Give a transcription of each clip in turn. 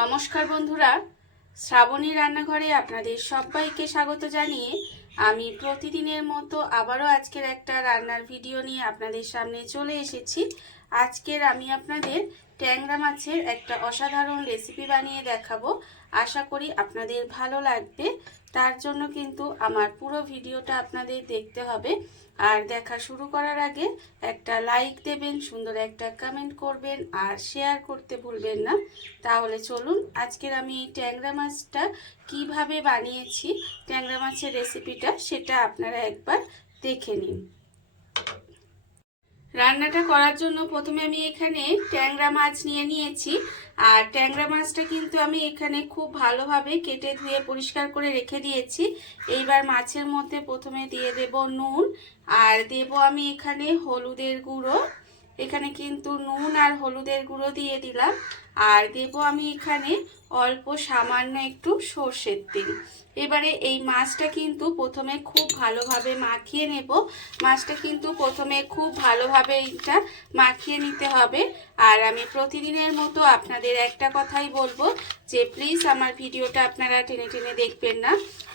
নমস্কার বন্ধুরা, শ্রাবণী রান্নাঘরে আপনাদের সবাইকে স্বাগত জানিয়ে আমি প্রতিদিনের মতো আবারও আজকের একটা রান্নার ভিডিও নিয়ে আপনাদের সামনে চলে এসেছি। আজকের আমি আপনাদের ট্যাংরা মাছের একটা অসাধারণ রেসিপি বানিয়ে দেখাবো। আশা করি আপনাদের ভালো লাগবে। তার জন্য কিন্তু আমার পুরো ভিডিওটা আপনাদের দেখতে হবে। আর দেখা শুরু করার আগে একটা লাইক দেবেন, সুন্দর একটা কমেন্ট করবেন আর শেয়ার করতে ভুলবেন না। তাহলে চলুন আজকের আমি এই ট্যাংরা মাছটা কিভাবে বানিয়েছি, ট্যাংরা মাছের রেসিপিটা সেটা আপনারা একবার দেখে নিন। রান্নাটা করার জন্য প্রথমে আমি এখানে ট্যাংরা মাছ নিয়ে নিয়েছি। আর ট্যাংরা মাছটা কিন্তু আমি এখানে খুব ভালোভাবে কেটে ধুয়ে পরিষ্কার করে রেখে দিয়েছি। এইবার মাছের মধ্যে প্রথমে দিয়ে দেব নুন, আর দেব আমি এখানে হলুদের গুঁড়ো। এখানে কিন্তু নুন আর হলুদের গুঁড়ো দিয়ে দিলাম। আর দেব আমি এখানে অল্প সামান্য একটু সর্ষের তেল। এবারে এই মাছটা কিন্তু প্রথমে খুব ভালোভাবে মাখিয়ে নেব। মাছটা কিন্তু প্রথমে খুব ভালোভাবে এটা মাখিয়ে নিতে হবে। আর আমি প্রতিদিনের মতো আপনাদের একটা কথাই বলবো যে প্লিজ আমার ভিডিওটা আপনারা টেনে টেনে দেখবেন না,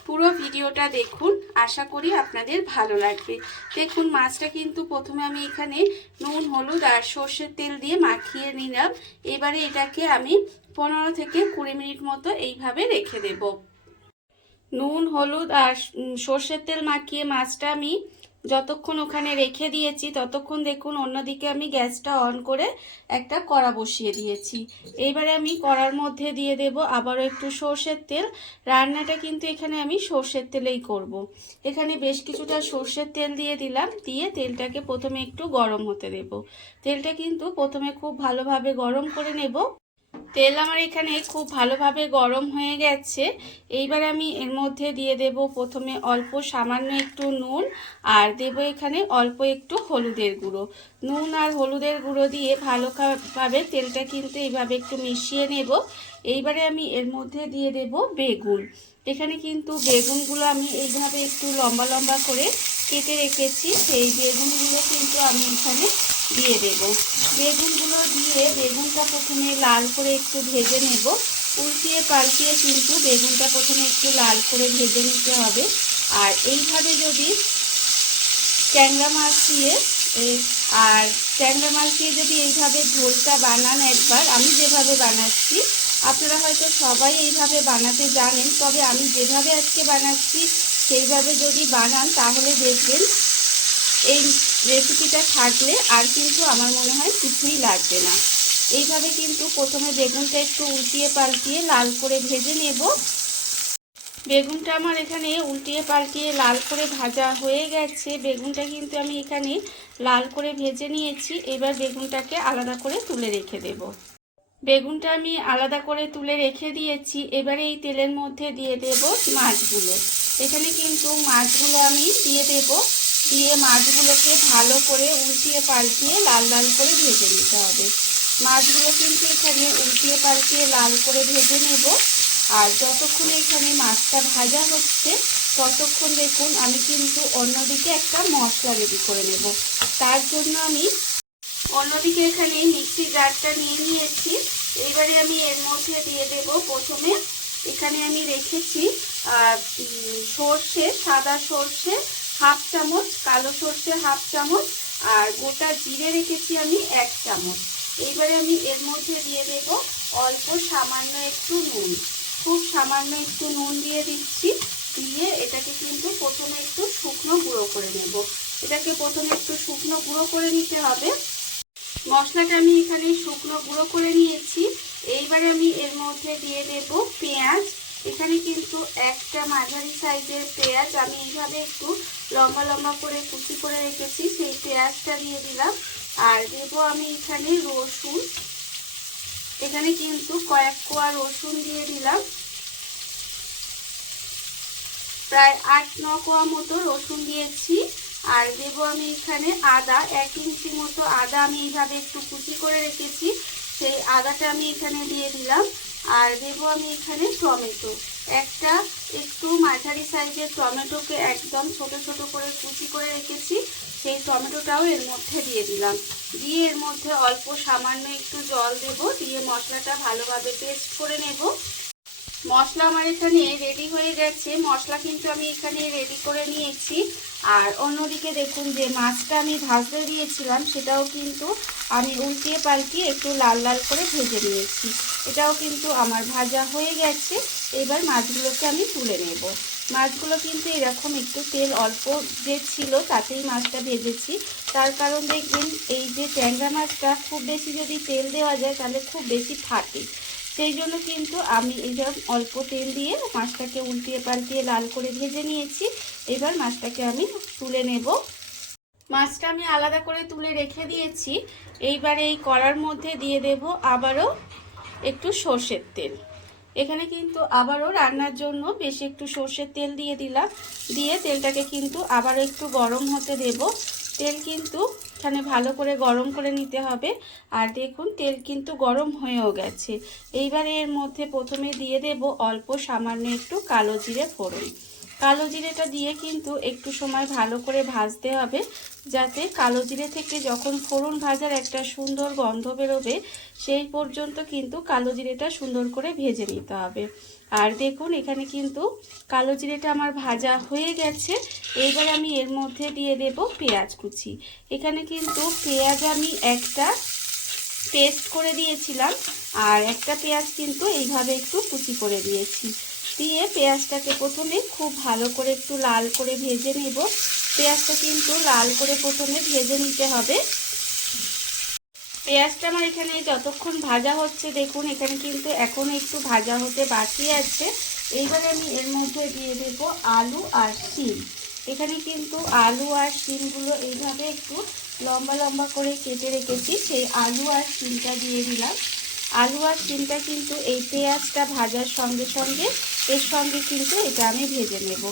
পুরো ভিডিওটা দেখুন, আশা করি আপনাদের ভালো লাগবে। দেখুন মাছটা কিন্তু প্রথমে আমি এখানে নুন হলুদ আর সর্ষের তেল দিয়ে মাখিয়ে নিলাম। এবারে এটাকে আমি 15 থেকে 20 মিনিট মতো এইভাবে রেখে দেব। নুন হলুদ আর সর্ষের তেল মাখিয়ে মাছটা আমি যতক্ষণ ওখানে রেখে দিয়েছি ততক্ষণ দেখুন অন্যদিকে আমি গ্যাসটা অন করে একটা কড়া বসিয়ে দিয়েছি। এইবারে আমি কড়ার মধ্যে দিয়ে দেব আবারও একটু সর্ষের তেল। রান্নাটা কিন্তু এখানে আমি সর্ষের তেলেই করব। এখানে বেশ কিছুটা সর্ষের তেল দিয়ে দিলাম। দিয়ে তেলটাকে প্রথমে একটু গরম হতে দেব। তেলটা কিন্তু প্রথমে খুব ভালোভাবে গরম করে নেব। তেল আমার এখানে খুব ভালোভাবে গরম হয়ে গেছে। এইবার আমি এর মধ্যে দিয়ে দেব প্রথমে অল্প সামান্য একটু নুন, আর দেব এখানে অল্প একটু হলুদের গুঁড়ো। নুন আর হলুদের গুঁড়ো দিয়ে ভালোভাবে তেলটা কিন্তু এইভাবে একটু মিশিয়ে নেব। এইবারে আমি এর মধ্যে দিয়ে দেব বেগুন। এখানে কিন্তু বেগুনগুলো আমি এইভাবে একটু লম্বা লম্বা করে কেটে রেখেছি, সেই বেগুনগুলো কিন্তু আমি এখানে দিয়ে দেব। বেগুনগুলো দিয়ে বেগুনটা প্রথমে লাল করে একটু ভেজে নেব। উল্টিয়ে পাল্টিয়ে কিন্তু বেগুনটা প্রথমে একটু লাল করে ভেজে নিতে হবে। আর এইভাবে যদি ট্যাংরা মাছ দিয়ে যদি এইভাবে ঝোলটা বানান একবার, আমি যেভাবে বানাচ্ছি, আপনারা হয়তো সবাই এইভাবে বানাতে জানেন, তবে আমি যেভাবে আজকে বানাচ্ছি সেইভাবে যদি বানান তাহলে দেখবেন এই রেসিপিটা থাকলে আর কিন্তু আমার মনে হয় কিছুই লাগবে না। এইভাবে কিন্তু প্রথমে বেগুনটা একটু উল্টিয়ে পাল্টিয়ে লাল করে ভেজে নেব। বেগুনটা আমার এখানে উল্টিয়ে পাল্টিয়ে লাল করে ভাজা হয়ে গেছে। বেগুনটা কিন্তু আমি এখানে লাল করে ভেজে নিয়েছি। এবার বেগুনটাকে আলাদা করে তুলে রেখে দেব। বেগুনটা আমি আলাদা করে তুলে রেখে দিয়েছি। এবারে এই তেলের মধ্যে দিয়ে দেব মাছগুলো। এখানে কিন্তু মাছগুলো আমি দিয়ে দেব। দিয়ে মাছগুলোকে ভালো করে উল্টিয়ে পাল্টিয়ে লাল লাল করে ভেজে নিতে হবে। মাছগুলো কিন্তু এখানে উল্টিয়ে পাল্টিয়ে লাল করে ভেজে নেব। আর যতক্ষণ এখানে মাছটা ভাজা হচ্ছে ততক্ষণ দেখুন আমি কিন্তু অন্যদিকে একটা মশলা রেডি করে নেব। তার জন্য আমি অন্যদিকে এখানে মিক্সি জারটা নিয়ে নিয়েছি। এইবারে আমি এর মধ্যে দিয়ে দেব প্রথমে এখানে আমি রেখেছি সর্ষে, সাদা সর্ষে হাফ চামচ, কালো সর্ষে হাফ চামচ, আর গোটা জিরে রেখেছি আমি 1 চামচ। এইবারে আমি এর মধ্যে দিয়ে দেব অল্প সামান্য একটু নুন, খুব সামান্য একটু নুন দিয়ে দিচ্ছি। দিয়ে এটাকে কিন্তু প্রথমে একটু শুকনো গুঁড়ো করে নেব। এটাকে প্রথমে একটু শুকনো গুঁড়ো করে নিতে হবে। মশলাটা আমি এখানে শুকনো গুঁড়ো করে নিয়েছি। এইবারে আমি এর মধ্যে দিয়ে দেব পেঁয়াজ। এখানে কিন্তু একটা মাঝারি সাইজের পেঁয়াজ আমি এইভাবে একটু লম্বা লম্বা করে কুচি করে রেখেছি, সেই পেঁয়াজটা দিয়ে দিলাম। আর দেব আমি এখানে রসুন। এখানে কিন্তু কয়েক কোয়া রসুন দিয়ে দিলাম। প্রায় 8-9 কোয়া মতো রসুন দিয়েছি। আর দেব আমি এখানে আদা, 1 ইঞ্চি মতো আদা আমি এইভাবে একটু কুচি করে রেখেছি, সেই আদাটা আমি এখানে দিয়ে দিলাম। আর দেব আমি এখানে টমেটো, একটা একটু মাঝারি সাইজের টমেটোকে একদম ছোট ছোট করে কুচি করে রেখেছি, সেই টমেটোটাও এর মধ্যে দিয়ে দিলাম। দিয়ে এর মধ্যে অল্প সামান্য একটু জল দেব, দিয়ে মশলাটা ভালোভাবে পেস্ট করে নেব। মশলা আমার এখানে রেডি হয়ে গেছে, মশলা কিন্তু আমি এখানে রেডি করে নিয়েছি। আর অন্যদিকে দেখুন যে মাছটা আমি ভাজতে দিয়েছিলাম সেটাও কিন্তু আমি উল্টিয়ে পাল্টিয়ে একটু লাল লাল করে ভেজে নিয়েছি। এটাও কিন্তু আমার ভাজা হয়ে গেছে। এবার মাছগুলোকে আমি তুলে নেব। মাছগুলো কিন্তু এরকম একটু তেল অল্প যে ছিল তাতেই মাছটা ভেজেছি। তার কারণ দেখবেন এই যে ট্যাংরা মাছটা খুব বেশি যদি তেল দেওয়া যায় তাহলে খুব বেশি ফাটে। সেই জন্য কিন্তু আমি এইরকম অল্প তেল দিয়ে মাছটাকে উল্টিয়ে পাল্টিয়ে লাল করে ভেজে নিয়েছি। এবার মাছটাকে আমি তুলে নেব। মাছটা আমি আলাদা করে তুলে রেখে দিয়েছি। এইবার এই কড়ার মধ্যে দিয়ে দেব আবারও একটু সর্ষের তেল। এখানে কিন্তু আবারও রান্নার জন্য বেশি একটু সর্ষের তেল দিয়ে দিলাম। দিয়ে তেলটাকে কিন্তু আবারও একটু গরম হতে দেব। তেল কিন্তু এখানে ভালো করে গরম করে নিতে হবে। আর দেখুন তেল কিন্তু গরম হয়েও গেছে। এইবারে এর মধ্যে প্রথমে দিয়ে দেব অল্প সামান্য একটু কালো জিরে ফোড়ন। কালো জিরেটা দিয়ে কিন্তু একটু সময় ভালো করে ভাজতে হবে, যাতে কালো জিরে থেকে যখন ফোড়ন ভাজার একটা সুন্দর গন্ধ বেরোবে সেই পর্যন্ত কিন্তু কালো জিরেটা সুন্দর করে ভেজে নিতে হবে। আর দেখুন এখানে কিন্তু কালো জিরেটা আমার ভাজা হয়ে গেছে। এইবার আমি এর মধ্যে দিয়ে দেব পেঁয়াজ কুচি। এখানে কিন্তু পেঁয়াজ আমি একটা পেস্ট করে দিয়েছিলাম, আর একটা পেঁয়াজ কিন্তু এইভাবে একটু কুচি করে দিয়েছি। দিয়ে পেঁয়াজটাকে প্রথমে খুব ভালো করে একটু লাল করে ভেজে নেব। পেঁয়াজটা কিন্তু লাল করে প্রথমে ভেজে নিতে হবে। পেঁয়াজটা আমার এখানে যতক্ষণ ভাজা হচ্ছে দেখুন এখানে কিন্তু এখনও একটু ভাজা হতে বাকি আছে। এইবারে আমি এর মধ্যে দিয়ে দেব আলু আর শিম। এখানে কিন্তু আলু আর শিমগুলো এইভাবে একটু লম্বা লম্বা করে কেটে রেখেছি, সেই আলু আর শিমটা দিয়ে দিলাম। আলু আর শিমটা কিন্তু এই পেঁয়াজটা ভাজার সঙ্গে সঙ্গে এর সঙ্গে কিন্তু এটা আমি ভেজে নেব।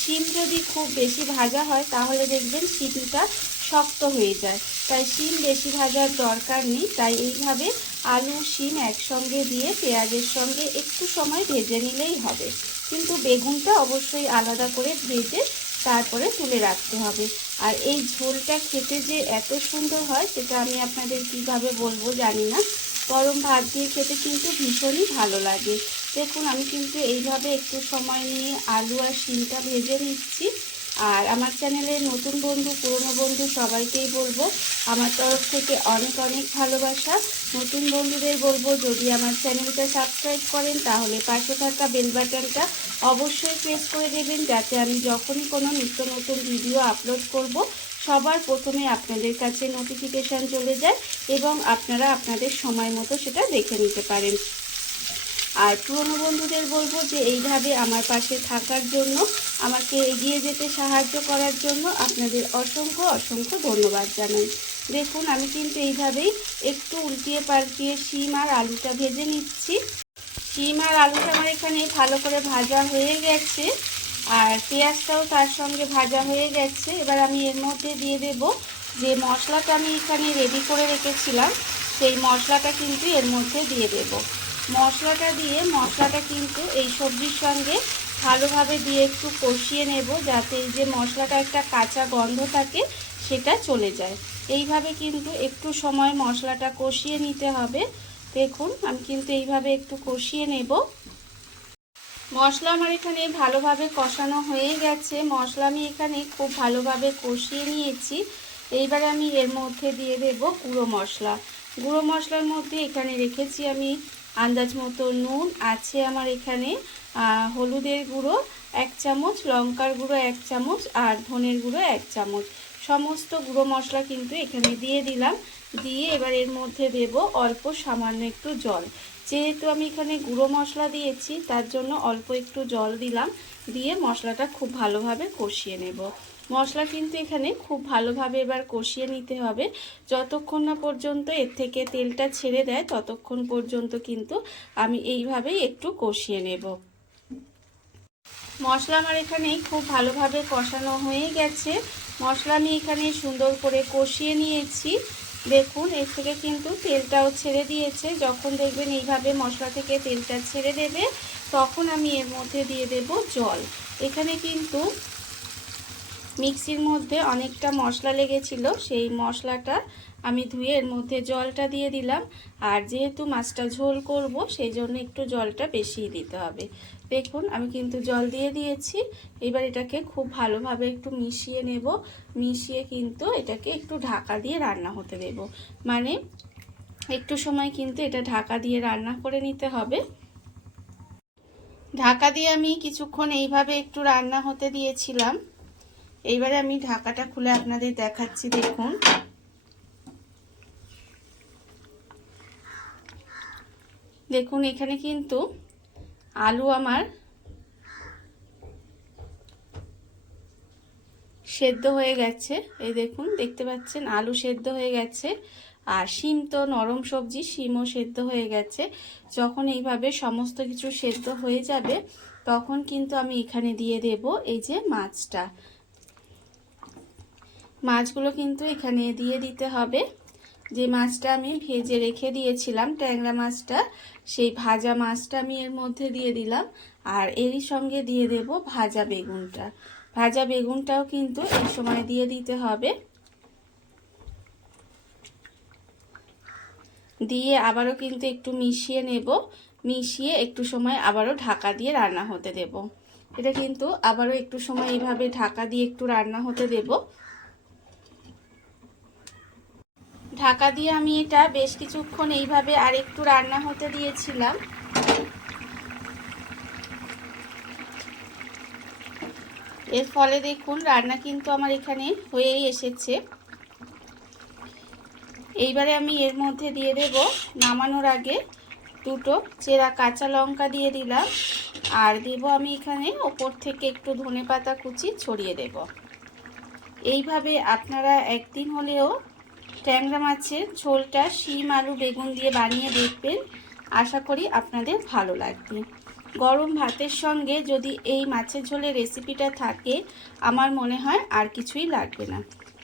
শিম যদি খুব বেশি ভাজা হয় তাহলে দেখবেন শিমটা শক্ত হয়ে যায়, তাই শিম বেশি ভাজার দরকার নেই। তাই এইভাবে আলু শিম একসঙ্গে দিয়ে পেঁয়াজের সঙ্গে একটু সময় ভেজে নিলেই হবে। কিন্তু বেগুনটা অবশ্যই আলাদা করে ভেজে তারপরে তুলে রাখতে হবে। আর এই ঝোলটা খেতে যে এত সুন্দর হয় সেটা আমি আপনাদের কিভাবে বলবো জানি না। গরম ভাত দিয়ে খেতে কিন্তু ভীষণই ভালো লাগে। দেখুন আমি কিন্তু এইভাবে একটু সময় নিয়ে আলু আর শিমটা ভেজে নিচ্ছি। আর আমার চ্যানেলের নতুন বন্ধু পুরনো বন্ধু সবাইকেই বলবো আমার তরফ থেকে অনেক অনেক ভালোবাসা। নতুন বন্ধুদের বলবো যদি আমার চ্যানেলটা সাবস্ক্রাইব করেন তাহলে পাশে থাকা বেল বাটনটা অবশ্যই প্রেস করে দেবেন, যাতে আমি যখনই কোনো নিত্য নতুন ভিডিও আপলোড করব সবার প্রথমে আপনাদের কাছে নোটিফিকেশান চলে যায় এবং আপনারা আপনাদের সময় মতো সেটা দেখে নিতে পারেন। আর পুরনো বন্ধুদের বলবো যে এইভাবে আমার পাশে থাকার জন্য, আমাকে এগিয়ে যেতে সাহায্য করার জন্য আপনাদের অসংখ্য অসংখ্য ধন্যবাদ জানাই। দেখুন আমি কিন্তু এইভাবেই একটু উল্টিয়ে পাল্টিয়ে শিম আর আলুটা ভেজে নিচ্ছি। শিম আর আলুটা আমার এখানে ভালো করে ভাজা হয়ে গেছে, আর পেঁয়াজটাও তার সঙ্গে ভাজা হয়ে গেছে। এবার আমি এর মধ্যে দিয়ে দেব যে মশলাটা আমি এখানে রেডি করে রেখেছিলাম, সেই মশলাটা কিন্তু এর মধ্যে দিয়ে দেব। মশলাটা দিয়ে মশলাটা কিন্তু এই সবজির সঙ্গে ভালোভাবে দিয়ে একটু কষিয়ে নেব, যাতে এই যে মশলাটা একটা কাঁচা গন্ধ থাকে সেটা চলে যায়। এইভাবে কিন্তু একটু সময় মশলাটা কষিয়ে নিতে হবে। দেখুন আমি কিন্তু এইভাবে একটু কষিয়ে নেব। মশলা আমার এখানে ভালোভাবে কষানো হয়ে গেছে। মশলা আমি এখানে খুব ভালোভাবে কষিয়ে নিয়েছি। এইবারে আমি এর মধ্যে দিয়ে দেব গুঁড়ো মশলা। গুঁড়ো মশলার মধ্যে এখানে রেখেছি আমি আন্দাজ মতো নুন, আছে আমার এখানে হলুদের গুঁড়ো 1 চামচ, লঙ্কার গুঁড়ো 1 চামচ আর ধনের গুঁড়ো 1 চামচ। সমস্ত গুঁড়ো মশলা কিন্তু এখানে দিয়ে দিলাম। দিয়ে এবার এর মধ্যে দেব অল্প সামান্য একটু জল। যেহেতু আমি এখানে গুঁড়ো মশলা দিয়েছি তার জন্য অল্প একটু জল দিলাম। দিয়ে মশলাটা খুব ভালোভাবে কষিয়ে নেব। মশলা কিন্তু এখানে খুব ভালোভাবে এবার কষিয়ে নিতে হবে। যতক্ষণ না পর্যন্ত এর থেকে তেলটা ছেড়ে দেয় ততক্ষণ পর্যন্ত কিন্তু আমি এইভাবেই একটু কষিয়ে নেব। মশলা আমার এখানে খুব ভালোভাবে কষানো হয়ে গেছে। মশলা আমি এখানে সুন্দর করে কষিয়ে নিয়েছি। দেখুন এর থেকে কিন্তু তেলটাও ছেড়ে দিয়েছে। যখন দেখবেন এইভাবে মশলা থেকে তেলটা ছেড়ে দেবে তখন আমি এর মধ্যে দিয়ে দেব জল। এখানে কিন্তু মিক্সির মধ্যে অনেকটা মশলা লেগেছিল, সেই মশলাটা আমি ধুয়ে এর মধ্যে জলটা দিয়ে দিলাম। আর যেহেতু মাছটা ঝোল করব সেই জন্য একটু জলটা বেশি দিতে হবে। দেখুন আমি কিন্তু জল দিয়ে দিয়েছি। এবার এটাকে খুব ভালোভাবে একটু মিশিয়ে নেব। মিশিয়ে কিন্তু এটাকে একটু ঢাকা দিয়ে রান্না হতে দেব। মানে একটু সময় কিন্তু এটা ঢাকা দিয়ে রান্না করে নিতে হবে। ঢাকা দিয়ে আমি কিছুক্ষণ এইভাবে একটু রান্না হতে দিয়েছিলাম। এইবারে আমি ঢাকাটা খুলে আপনাদের দেখাচ্ছি। দেখুন দেখুন এখানে কিন্তু আলু আমার সেদ্ধ হয়ে গেছে। এই দেখুন দেখতে পাচ্ছেন আলু সেদ্ধ হয়ে গেছে। আর শিম তো নরম সবজি, শিমও সেদ্ধ হয়ে গেছে। যখন এইভাবে সমস্ত কিছু সেদ্ধ হয়ে যাবে তখন কিন্তু আমি এখানে দিয়ে দেব এই যে মাছটা। মাছগুলো কিন্তু এখানে দিয়ে দিতে হবে। যে মাছটা আমি ভেজে রেখে দিয়েছিলাম ট্যাংরা মাছটা, সেই ভাজা মাছটা আমি এর মধ্যে দিয়ে দিলাম। আর এরই সঙ্গে দিয়ে দেব ভাজা বেগুনটা। ভাজা বেগুনটাও কিন্তু এই সময় দিয়ে দিতে হবে। দিয়ে আবারও কিন্তু একটু মিশিয়ে নেব। মিশিয়ে একটু সময় আবারও ঢাকা দিয়ে রান্না হতে দেব। এটা কিন্তু আবারও একটু সময় এইভাবে ঢাকা দিয়ে একটু রান্না হতে দেব। ঢাকা দিয়ে আমি এটা বেশ কিছুক্ষণ এইভাবে আর একটু রান্না হতে দিয়েছিলাম। এর ফলে দেখুন রান্না কিন্তু আমার এখানে হয়েই এসেছে। এইবারে আমি এর মধ্যে দিয়ে দেব নামানোর আগে দুটো চেরা কাঁচা লঙ্কা দিয়ে দিলাম। আর দেব আমি এখানে ওপর থেকে একটু ধনেপাতা কুচি ছড়িয়ে দেব। এইভাবে আপনারা একদিন হলেও ট্যাংরা মাছের ঝোলটা শিম আলু বেগুন দিয়ে বানিয়ে দেখবেন। আশা করি আপনাদের ভালো লাগবে। গরম ভাতের সঙ্গে যদি এই মাছের ঝোলের রেসিপিটা থাকে আমার মনে হয় আর কিছুই লাগবে না।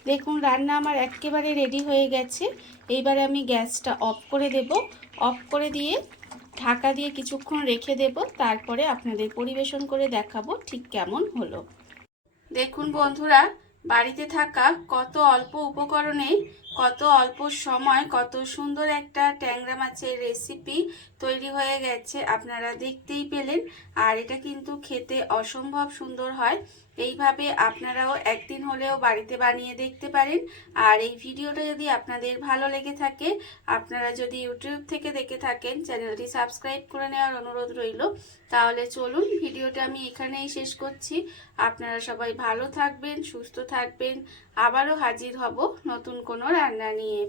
দেখুন রান্না আমার একেবারে রেডি হয়ে গেছে। এইবারে আমি গ্যাসটা অফ করে দেব। অফ করে দিয়ে ঢাকা দিয়ে কিছুক্ষণ রেখে দেব। তারপরে আপনাদের পরিবেশন করে দেখাবো ঠিক কেমন হলো। দেখুন বন্ধুরা, বাড়িতে থাকা কত অল্প উপকরণে কত অল্প সময় কত সুন্দর একটা ট্যাংরা মাছের রেসিপি তৈরি হয়ে গেছে, আপনারা দেখতেই পেলেন। আর এটা কিন্তু খেতে অসম্ভব সুন্দর হয়। এইভাবে আপনারাও একদিন হলেও বাড়িতে বানিয়ে দেখতে পারেন। আর এই ভিডিওটা যদি আপনাদের ভালো লেগে থাকে, আপনারা যদি ইউটিউব থেকে দেখে থাকেন, চ্যানেলটি সাবস্ক্রাইব করে নেওয়ার অনুরোধ রইল। তাহলে চলুন ভিডিওটা আমি এখানেই শেষ করছি। আপনারা সবাই ভালো থাকবেন, সুস্থ থাকবেন। আবারও হাজির হব নতুন কোনো রান্না নিয়ে।